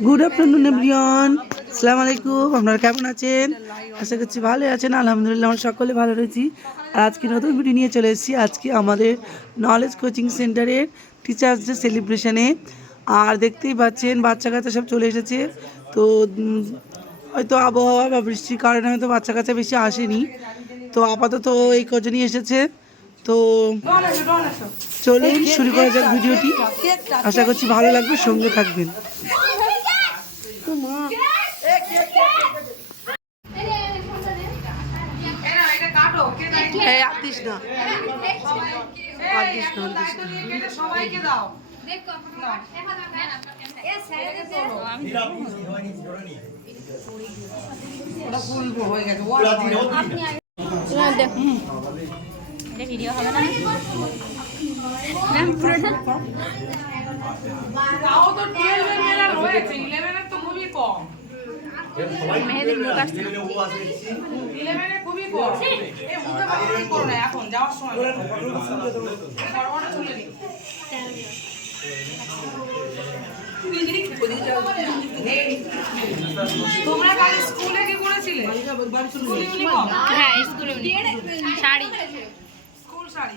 Good afternoon everyone আসসালামু আলাইকুম আপনারা কেমন আছেন? আশা করছি ভালো আছেন। আলহামদুলিল্লাহ, আমরা সকলে ভালো রয়েছি। আর আজকে নতুন ভিডিও নিয়ে চলে এসেছি। আজকে আমাদের নলেজ কোচিং সেন্টারের টিচার্স ডে সেলিব্রেশনে আর দেখতেই পাচ্ছেন বাচ্চা কাচ্চা সব চলে এসেছে। তো হয়তো আবহাওয়া বা বৃষ্টির কারণে হয়তো বাচ্চা কাচ্চা বেশি আসেনি। তো, আপাতত এই কজনই এসেছে। তো, চলুন শুরু করা যাক ভিডিওটি আশা করছি ভালো লাগবে, সঙ্গে থাকবেন। এই আর দিস না আর দিস না না এটা ভিডিও হবে না ম্যাম পুরোটা মেহেদির মুখ আসছে। না। তোমরা কাল স্কুলে কি করেছিলে হ্যাঁ স্কুলে শাড়ি। স্কুল শাড়ি।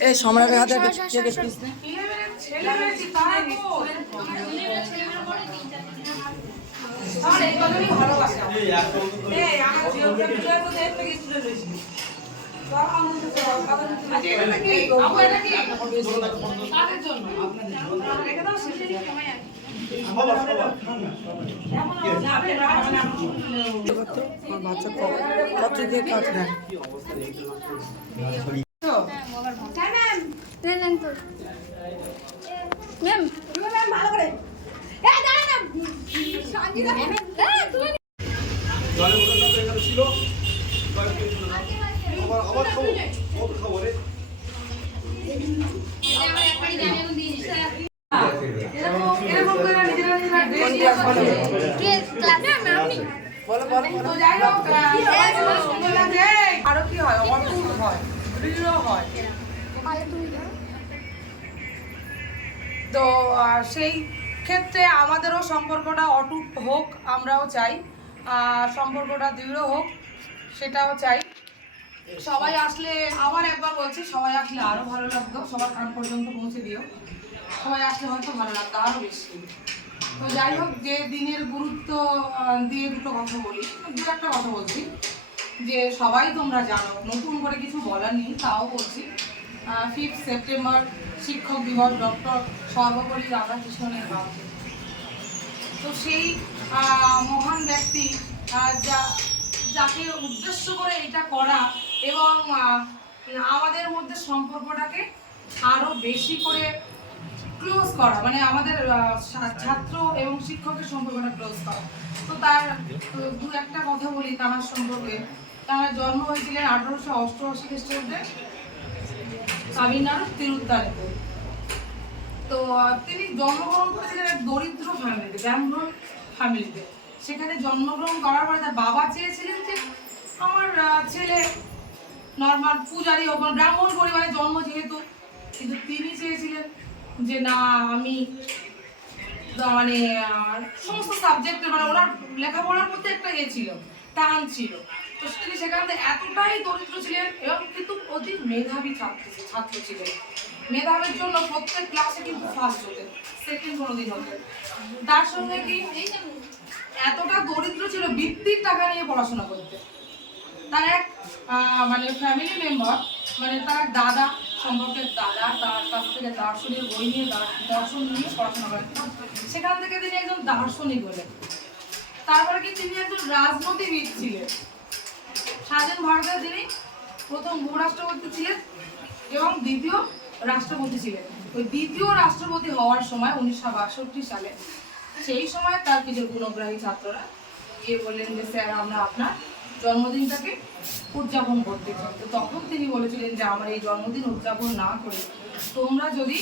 এই সম্রাটের হাতে একটা চেক ইলেভেনের ছেলে হয়েছি তাই কই? তাহলে এই কথাই ভালোবাসা এই আমার জিওগ্রাফিটা তো দেখ থেকে স্টুডেন্ট হয়েছি এটা কি? আপু, এটা কি? কাদের জন্য? আপনাদের জন্য। বাচ্চা কত এরকম করে কে হয় হয় হয় তো সেই ক্ষেত্রে আমাদেরও সম্পর্কটা অটুট হোক, আমরাও চাই। আর সম্পর্কটা দৃঢ় হোক, সেটাও চাই। সবাই আসলে আবার একবার বলছি, সবাই আসলে আরও ভালো লাগতো। সবার কান পর্যন্ত পৌঁছে দিও। সবাই আসলে হয়তো ভালো লাগতো, আরও বেশি। তো যাই হোক, যে দিনের গুরুত্ব দিয়ে দুটো কথা বলি। দু একটা কথা বলছি, যে সবাই তোমরা জানো, নতুন করে কিছু বলার নেই, তাও বলছি। ফিফথ সেপ্টেম্বর শিক্ষক দিবস ডক্টর সর্বপল্লী রাধাকৃষ্ণনের বার্থডে তো সেই মহান ব্যক্তি যা, যাকে উদ্দেশ্য করে এটা করা এবং আমাদের মধ্যে সম্পর্কটাকে আরও বেশি করে ক্লোজ করা মানে আমাদের ছাত্র এবং শিক্ষকের সম্পর্কটা ক্লোজ করা। তো তার দু একটা কথা বলি তার সম্পর্কে। তার জন্ম হয়েছিলেন আঠারোশো অষ্টআশি খ্রিস্টাব্দে তামিলনাড়ু তিরুত্তারিতে তো তিনি জন্মগ্রহণ করেছিলেন এক দরিদ্র ফ্যামিলিতে ব্রাহ্মণ ফ্যামিলিতে সেখানে জন্মগ্রহণ করার পরে তার বাবা চেয়েছিলেন যে, আমার ছেলে নর্মাল পূজারি হোক মানে ব্রাহ্মণ পরিবারে জন্ম যেহেতু, কিন্তু তিনি চেয়েছিলেন যে না, আমি মানে সমস্ত সাবজেক্টে মানে ওনার লেখাপড়ার মধ্যে একটা এ ছিল, টান ছিল। তো তিনি সেখান থেকে এতটাই দরিদ্র ছিলেন এবং কিন্তু অতি মেধাবী ছাত্র ছাত্র ছিলেন। মেধাবীর জন্য প্রত্যেক ক্লাসে কিন্তু ফার্স্ট হতেন সেকেন্ড কোনোদিন হতেন। তার সঙ্গে কি এতটা দরিদ্র ছিল, বৃত্তির টাকা নিয়ে পড়াশোনা করতে তার এক মানে ফ্যামিলি মেম্বার মানে তার দাদা সম্পর্কের দাদা তার কাছ থেকে দার্শনিক বই নিয়ে দর্শন নিয়ে পড়াশোনা করেন। সেখান থেকে তিনি একজন দার্শনিক হলেন তারপরে কি তিনি একজন রাজনীতিবিদ ছিলেন। স্বাধীন ভারতের তিনি প্রথম ভূরাষ্ট্রপতি ছিলেন এবং দ্বিতীয় রাষ্ট্রপতি ছিলেন। ওই দ্বিতীয় রাষ্ট্রপতি হওয়ার সময় উনিশশো বাষট্টি সালে। সেই সময় তার কিছু গুণগ্রাহী ছাত্ররা গিয়ে বললেন যে, স্যার, আমরা আপনার জন্মদিনটাকে উদযাপন করতে চাই তো তখন তিনি বলেছিলেন যে আমার এই জন্মদিন উদযাপন না করে তোমরা যদি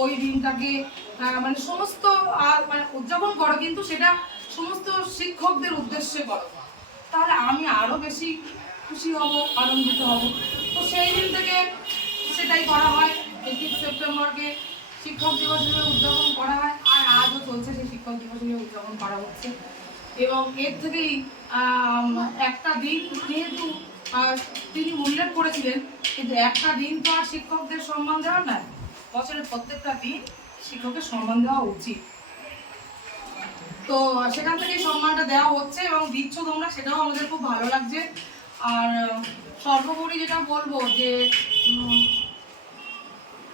ওই দিনটাকে মানে সমস্ত আহ, মানে উদযাপন করো কিন্তু সেটা সমস্ত শিক্ষকদের উদ্দেশ্যে করো। তাহলে আমি আরও বেশি খুশি হব আনন্দিত হব। তো সেই দিন থেকে সেটাই করা হয়। একত্রিশ সেপ্টেম্বরকে শিক্ষক দিবস হিসেবে উদযাপন করা হয়। আর আজও চলছে সেই শিক্ষক দিবস হিসেবে উদযাপন করা হচ্ছে। এবং এর থেকেই একটা দিন যেহেতু তিনি উল্লেখ করেছিলেন কিন্তু একটা দিন তো আর শিক্ষকদের সম্মান দেওয়ার নয়, বছরের প্রত্যেকটা দিন শিক্ষকের সম্মান দেওয়া উচিত। তো সেখান থেকে সম্মানটা দেওয়া হচ্ছে এবং দিচ্ছ তোমরা, সেটাও আমাদের খুব ভালো লাগছে। আর সর্বোপরি যেটা বলব যে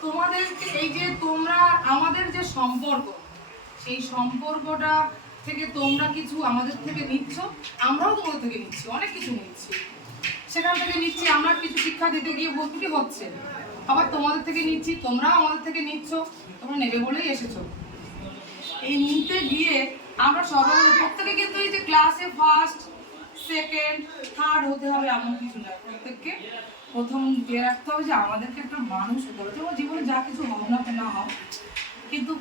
তোমাদেরকে এই যে তোমরা, আমাদের যে সম্পর্ক, সেই সম্পর্কটা থেকে তোমরা কিছু আমাদের থেকে নিচ্ছ, আমরাও তোমাদের থেকে নিচ্ছি, অনেক কিছু নিচ্ছি। সেখান থেকে নিচ্ছি, আমরা কিছু শিক্ষা দিতে গিয়ে ভর্তি হচ্ছে। আবার তোমাদের থেকে নিচ্ছি, তোমরাও আমাদের থেকে নিচ্ছ, তোমরা নেবে বলেই এসেছ। এই নিতে গিয়ে আমরা সবাই, প্রত্যেকে কিন্তু এই যে ক্লাসে ফার্স্ট সেকেন্ড থার্ড হতে হবে এমন কিছু নয় প্রত্যেককে প্রথম দিয়ে রাখতে হবে যে আমাদেরকে একটা মানুষ হতে হবে। তোমার জীবনে যা কিছু হোক না না হোক কিন্তু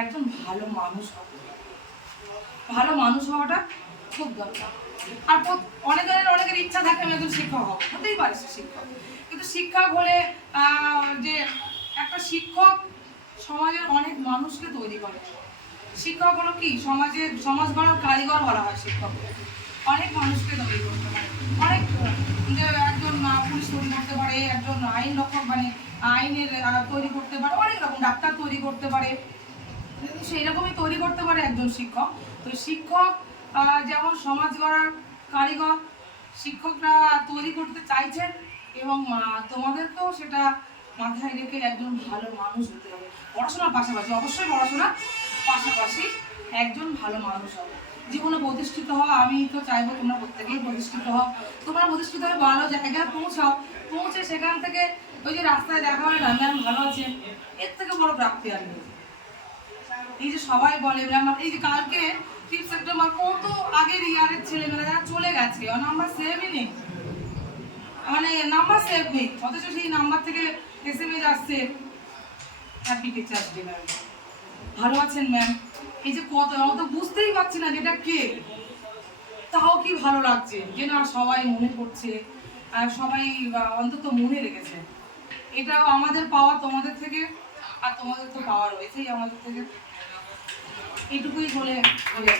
একজন ভালো মানুষ হবে ভালো মানুষ হওয়াটা খুব দরকার। আর অনেকের অনেকের ইচ্ছা থাকে আমি একজন শিক্ষক হব। হতেই পারে সে শিক্ষক। কিন্তু শিক্ষক হলে যে একটা শিক্ষক সমাজের অনেক মানুষকে তৈরি করে। শিক্ষক হলো কি? সমাজের, সমাজ গড়ার কারিগর বলা হয় শিক্ষক। অনেক মানুষকে তৈরি করতে পারে অনেক একজন পুলিশ তৈরি করতে পারে, একজন আইন রক্ষক মানে আইনের তৈরি করতে পারে, অনেক রকম ডাক্তার তৈরি করতে পারে। সেই রকমই তৈরি করতে পারে একজন শিক্ষক। তো শিক্ষক যেমন সমাজ গড়ার কারিগর, শিক্ষকরা তৈরি করতে চাইছেন এবং তোমাদেরকেও সেটা মাথায় রেখে একজন ভালো মানুষ হতে হবে। পড়াশোনার পাশাপাশি, অবশ্যই পড়াশোনার পাশাপাশি একজন ভালো মানুষ হবে। জীবনে প্রতিষ্ঠিত হওয়া আমি তো চাইব তোমরা প্রত্যেকেই প্রতিষ্ঠিত হও। তোমরা প্রতিষ্ঠিত হয়ে ভালো জায়গায় পৌঁছাও, পৌঁছে সেখান থেকে ওই যে রাস্তায় দেখা হয় না ম্যাম ভালো আছে এর থেকে বড় প্রাপ্তি আর নেই। এই যে সবাই বলে আমার এই যে কালকে তিন সেপ্টেম্বর কত আগের ইয়ারের ছেলেমেয়েরা যারা চলে গেছে। নাম্বার সেভই নেই। মানে নাম্বার সেভ নেই। অথচ সেই নাম্বার থেকে এস এম এস আসছে। হ্যাপি টিচার্স ডে ম্যাম ভালো আছেন ম্যাম এই যে কত আমি তো বুঝতেই পারছি না যেটা কে। তাও কি ভালো লাগছে? যে না সবাই মনে করছে, আর সবাই অন্তত মনে রেখেছে। এটাও আমাদের পাওয়া তোমাদের থেকে, আর তোমাদের তো পাওয়া রয়েছেই আমাদের থেকে। এইটুকুই বলে বলে